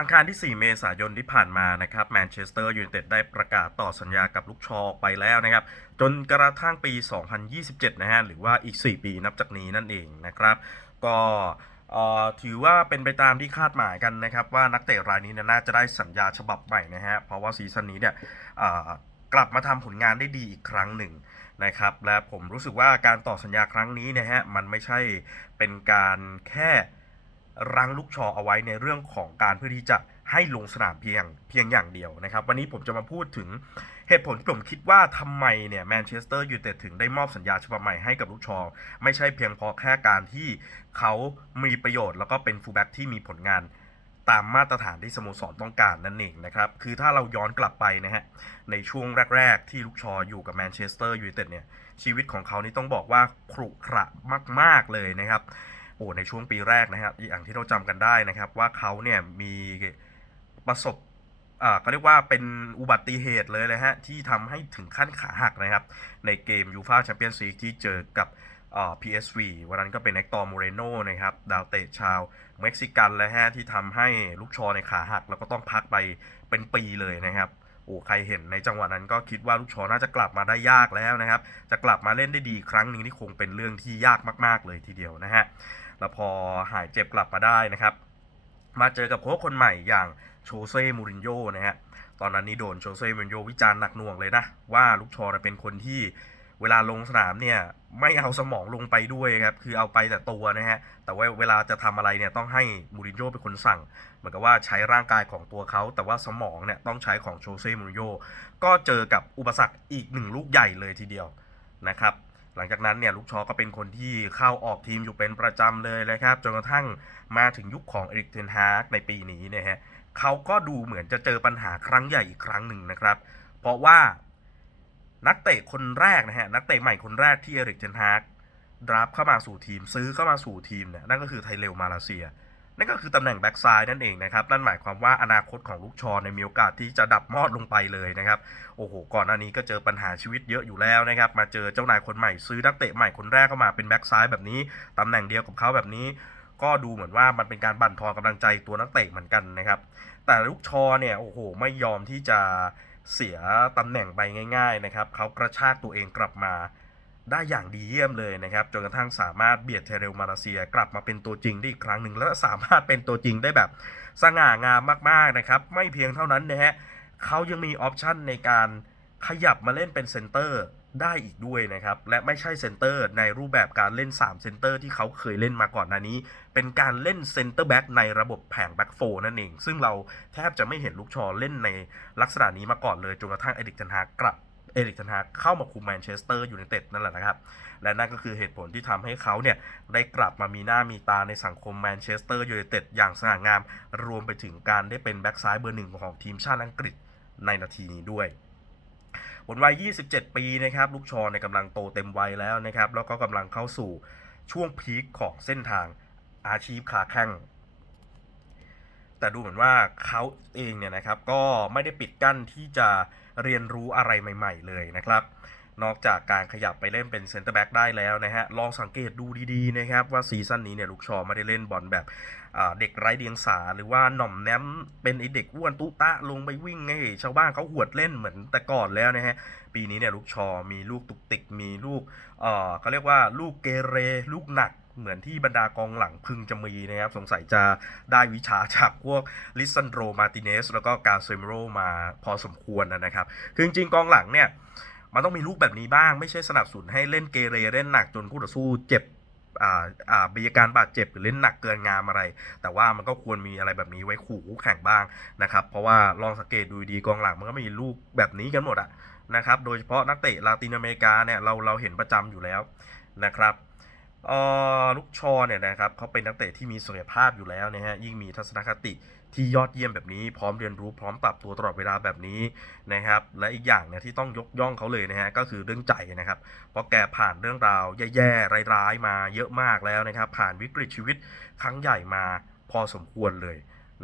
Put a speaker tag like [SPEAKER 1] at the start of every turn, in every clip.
[SPEAKER 1] อังคารที่ 4 เมษายนที่ผ่านมานะครับแมนเชสเตอร์ยูไนเต็ดได้ประกาศต่อสัญญากับลูกชออกไปแล้วนะครับ จนกระทั่งปี 2027 นะฮะ หรือว่าอีก 4 ปีนับจากนี้นั่นเองนะครับ ก็ถือว่าเป็นไปตามที่คาดหมายกันนะครับ ว่านักเตะรายนี้เนี่ยน่าจะได้สัญญาฉบับใหม่นะฮะ เพราะว่าซีซั่นนี้เนี่ยกลับมาทำผลงานได้ดีอีกครั้งหนึ่งนะครับ และผมรู้สึกว่าการต่อสัญญาครั้งนี้นะฮะมันไม่ใช่เป็นการแค่ รั้งลูกชอเอาไว้ในเรื่องของการเพื่อที่จะให้ลงสนามเพียงเพียงอย่างเดียวนะครับ วันนี้ผมจะมาพูดถึงเหตุผลที่ผมคิดว่าทำไมเนี่ยแมนเชสเตอร์ยูไนเต็ดถึงได้มอบสัญญาฉบับใหม่ให้กับลูกชอ ไม่ใช่เพียงเพราะแค่การที่เขามีประโยชน์แล้วก็เป็นฟูลแบ็กที่มีผลงานตามมาตรฐานที่สโมสรต้องการนั่นเองนะครับ คือถ้าเราย้อนกลับไปนะฮะ ในช่วงแรก ๆ ที่ลูกชออยู่กับแมนเชสเตอร์ยูไนเต็ดเนี่ย ชีวิตของเขานี่ต้องบอกว่าขรุขระมาก ๆ เลยนะครับ โอ้ในช่วงปีแรกนะครับอย่างที่เราจำกันได้นะครับ ว่าเขาเนี่ยมีประสบอ่าก็เรียกว่าเป็นอุบัติเหตุเลยนะฮะ ที่ทำให้ถึงขั้นขาหักนะครับ ในเกมยูฟาแชมเปี้ยนส์ลีกที่เจอกับอ่า PSV วันนั้นก็เป็นเอ็กตอร์โมเรโนนะครับ ดาวเตะชาวเม็กซิกันและฮะที่ทำให้ลูกชอในขาหัก แล้วก็ต้องพักไปเป็นปีเลยนะครับ โอ้ใครเห็นในจังหวะนั้นก็คิดว่าลูกชอน่าจะกลับมาได้ยากแล้วนะครับ จะกลับมาเล่นได้ดีครั้งหนึ่งที่คงเป็นเรื่องที่ยากมากๆเลยทีเดียวนะฮะแล้วพอหายเจ็บกลับมาได้นะครับ มาเจอกับโค้ชคนใหม่อย่างโชเซ่มูรินโญ่นะฮะตอนนั้นนี่โดนโชเซ่มูรินโญ่วิจารณ์หนักหน่วงเลยนะว่าลูกชอเป็นคนที่ เวลาลงสนามเนี่ยไม่เอาสมองลงไปด้วยครับคือเอาไปแต่ตัวนะฮะแต่ว่าเวลาจะทำอะไรเนี่ยต้องให้มูรินโญ่เป็นคนสั่ง เหมือนกับว่าใช้ร่างกายของตัวเขา แต่ว่าสมองเนี่ยต้องใช้ของโชเซ่มูรินโญ่ก็เจอกับอุปสรรคอีกหนึ่งลูกใหญ่เลยทีเดียวนะครับหลังจากนั้นเนี่ยลูกชอก็เป็นคนที่เข้าออกทีมอยู่เป็นประจำเลยนะครับจนกระทั่งมาถึงยุคของเอริกเทนฮากในปีนี้เนี่ยฮะเขาก็ดูเหมือนจะเจอปัญหาครั้งใหญ่อีกครั้งหนึ่งนะครับ เพราะว่า นักเตะคนแรกนะฮะนักเตะใหม่คนแรกที่เอริกเทนฮากดราฟเข้ามาสู่ทีมซื้อเข้ามาสู่ทีมเนี่ยนั่นก็คือไทเลวมาเลเซีย นั่นก็คือตำแหน่งแบ็กซ้ายนั่นเองนะครับนั่นหมายความว่าอนาคตของลูกชอในมีโอกาสที่จะดับมอดลงไปเลยนะครับโอ้โหก่อนหน้านี้ก็เจอปัญหาชีวิตเยอะอยู่แล้วนะครับมาเจอเจ้านายคนใหม่ซื้อนักเตะใหม่คนแรกเข้ามาเป็นแบ็กซ้ายแบบนี้ตำแหน่งเดียวกับเขาแบบนี้ ก็ดูเหมือนว่ามันเป็นการบั่นทอนกำลังใจตัวนักเตะเหมือนกันนะครับแต่ลูกชอเนี่ยโอ้โหไม่ยอมที่จะ เสียตำแหน่งไปง่าย ๆนะครับ เขากระชากตัวเองกลับมาได้อย่างดีเยี่ยมเลยนะครับ จนกระทั่งสามารถเบียดเทเรลมาเลเซียกลับมาเป็นตัวจริงได้อีกครั้งหนึ่งและสามารถเป็นตัวจริงได้แบบสง่างามมากๆนะครับ ไม่เพียงเท่านั้นนะฮะเขายังมีออปชันในการ ขยับมาเล่นเป็นเซนเตอร์ได้อีกด้วยนะครับ และไม่ใช่เซนเตอร์ในรูปแบบการเล่น 3 เซนเตอร์ที่เขาเคยเล่นมาก่อนหน้านี้ เป็นการเล่นเซนเตอร์แบ็กในระบบแผงแบ็กโฟนั่นเอง ซึ่งเราแทบจะไม่เห็นลูกชอเล่นในลักษณะนี้มาก่อนเลยจนกระทั่งเอริกเทนฮากกลับเอริกเทนฮากเข้ามาคุมแมนเชสเตอร์ยูไนเต็ดนั่นแหละนะครับ และนั่นก็คือเหตุผลที่ทำให้เขาเนี่ยได้กลับมามีหน้ามีตาในสังคมแมนเชสเตอร์ยูไนเต็ดอย่างสง่างาม รวมไปถึงการได้เป็นแบ็กซ้ายเบอร์หนึ่งของทีมชาติอังกฤษในนาทีนี้ด้วย บนวัย 27 ปีนะครับลูกชอในกำลังโตเต็มวัยแล้วนะครับแล้วก็กำลังเข้าสู่ช่วงพีคของเส้นทางอาชีพขาแข้งแต่ดูเหมือนว่าเขาเองเนี่ยนะครับก็ไม่ได้ปิดกั้นที่จะเรียนรู้อะไรใหม่ ๆ เลยนะครับ นอกจากการขยับไปเล่นเป็นเซนเตอร์แบ็กได้แล้วนะฮะ ลองสังเกตดูดีๆนะครับว่าซีซั่นนี้เนี่ยลูกชอไม่ได้เล่นบอลแบบเด็กไร้เดียงสา หรือว่าหน่อมแนมเป็นไอเด็กอ้วนตุ๊ตะลงไปวิ่งไงชาวบ้านเขาหวดเล่นเหมือนแต่ก่อนแล้วนะฮะ ปีนี้เนี่ยลูกชอมีลูกตุกติกมีลูกเอ่อเขาเรียกว่าลูกเกเร ลูกหนักเหมือนที่บรรดากองหลังพึงจะมีนะครับ สงสัยจะได้วิชาจากพวกลิซันโดรมาติเนสแล้วก็กาเซมิโรมาพอสมควรนะครับ คือจริงกองหลังเนี่ย มันต้องมีลูกแบบนี้บ้าง ไม่ใช่สนับสนุนให้เล่นเกเรเล่นหนักจนคู่ต่อสู้เจ็บอ่าอ่ามีอาการบาดเจ็บหรือเล่นหนักเกินงามอะไร แต่ว่ามันก็ควรมีอะไรแบบนี้ไว้ขู่คู่แข่งบ้างนะครับ เพราะว่าลองสังเกตดูดีกองหลังมันก็มีลูกแบบนี้กันหมดอะนะครับ โดยเฉพาะนักเตะลาตินอเมริกาเนี่ยเราเราเห็นประจำอยู่แล้วนะครับ ลูกชอเนี่ยนะครับเขาเป็นนักเตะที่มีศักยภาพอยู่แล้วนะฮะยิ่งมีทัศนคติที่ยอดเยี่ยมแบบนี้ พร้อมเรียนรู้พร้อมปรับตัวตลอดเวลาแบบนี้นะครับ และอีกอย่างเนี่ยที่ต้องยกย่องเขาเลยนะฮะก็คือเรื่องใจนะครับ เพราะแกผ่านเรื่องราวแย่ๆร้ายๆ มาเยอะมากแล้วนะครับ ผ่านวิกฤตชีวิตครั้งใหญ่มาพอสมควรเลย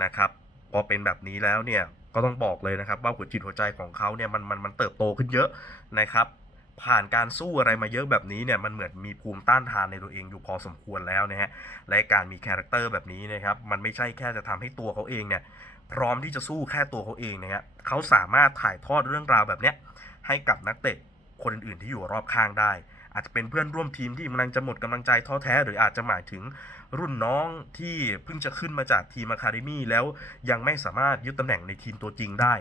[SPEAKER 1] นะครับพอเป็นแบบนี้แล้วเนี่ยก็ต้องบอกเลยนะครับว่าหัวจิตหัวใจของเขาเนี่ยมันมันมันเติบโตขึ้นเยอะนะครับ ผ่านการสู้อะไรมาเยอะแบบนี้เนี่ยมันเหมือนมีภูมิต้านทานในตัวเองอยู่พอสมควรแล้วนะฮะและการมีคาแรคเตอร์แบบนี้นะครับมันไม่ใช่แค่จะทำให้ตัวเขาเองเนี่ยพร้อมที่จะสู้แค่ตัวเขาเองนะฮะเขาสามารถถ่ายทอดเรื่องราวแบบเนี้ยให้กับนักเตะคนอื่นๆที่อยู่รอบข้างได้ อาจจะเป็นเพื่อนร่วมทีมที่กำลังจะหมดกำลังใจท้อแท้ หรืออาจจะหมายถึงรุ่นน้องที่เพิ่งจะขึ้นมาจากทีมอะคาเดมี่แล้วยังไม่สามารถยึดตำแหน่งในทีมตัวจริงได้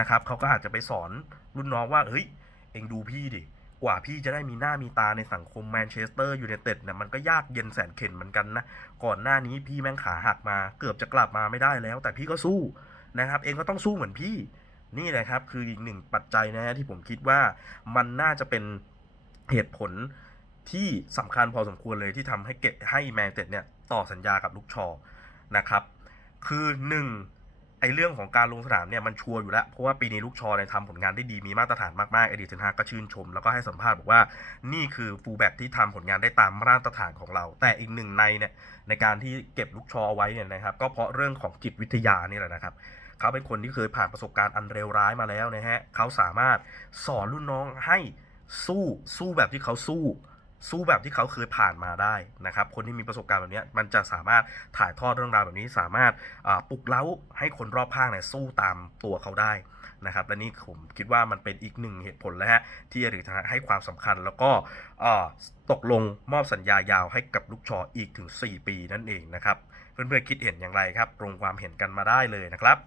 [SPEAKER 1] นะครับเขาก็อาจจะไปสอนรุ่นน้องว่าเฮ้ยเองดูพี่ดิ กว่าพี่จะได้มีหน้ามีตาในสังคมแมนเชสเตอร์ยูไนเต็ดเนี่ยมันก็ยากเย็นแสนเข็นเหมือนกันนะ ก่อนหน้านี้พี่แม่งขาหักมา เกือบจะกลับมาไม่ได้แล้ว แต่พี่ก็สู้นะครับ เองก็ต้องสู้เหมือนพี่ นี่แหละครับ คืออีกหนึ่งปัจจัยนะฮะที่ผมคิดว่ามันน่าจะเป็นเหตุผลที่สำคัญพอสมควรเลยที่ทำให้เกตให้แมนเต็ดเนี่ยต่อสัญญากับลูกชอนะครับ คือหนึ่ง ไอเรื่องของการลงสนามเนี่ยมันชัวร์อยู่แล้ว เพราะว่าปีนี้ลูกชอเนี่ยทำผลงานได้ดีมีมาตรฐานมากๆ เอดิเทนฮากก็ชื่นชม แล้วก็ให้สัมภาษณ์บอกว่านี่คือฟูลแบ็กที่ทำผลงานได้ตามมาตรฐานของเรา แต่อีกหนึ่งในเนี่ยในการที่เก็บลูกชอเอาไว้เนี่ยนะครับก็เพราะเรื่องของจิตวิทยานี่แหละนะครับเขาเป็นคนที่เคยผ่านประสบการณ์อันเลวร้ายมาแล้วนะฮะเขาสามารถสอนรุ่นน้องให้สู้สู้แบบที่เขาสู้ สู้แบบที่เขาเคยผ่านมาได้นะครับคนที่มีประสบการณ์แบบนี้มันจะสามารถถ่ายทอดเรื่องราวแบบนี้สามารถปลุกเล้าให้คนรอบข้างเนี่ยสู้ตามตัวเขาได้นะครับและนี่ผมคิดว่ามันเป็นอีกหนึ่งเหตุผลแล้วฮะที่อริธนาให้ความสำคัญแล้วก็ตกลงมอบสัญญายาวให้กับลูกชออีกถึง 4 ปีนั่นเองนะครับเพื่อนๆคิดเห็นอย่างไรครับตรงความเห็นกันมาได้เลยนะครับ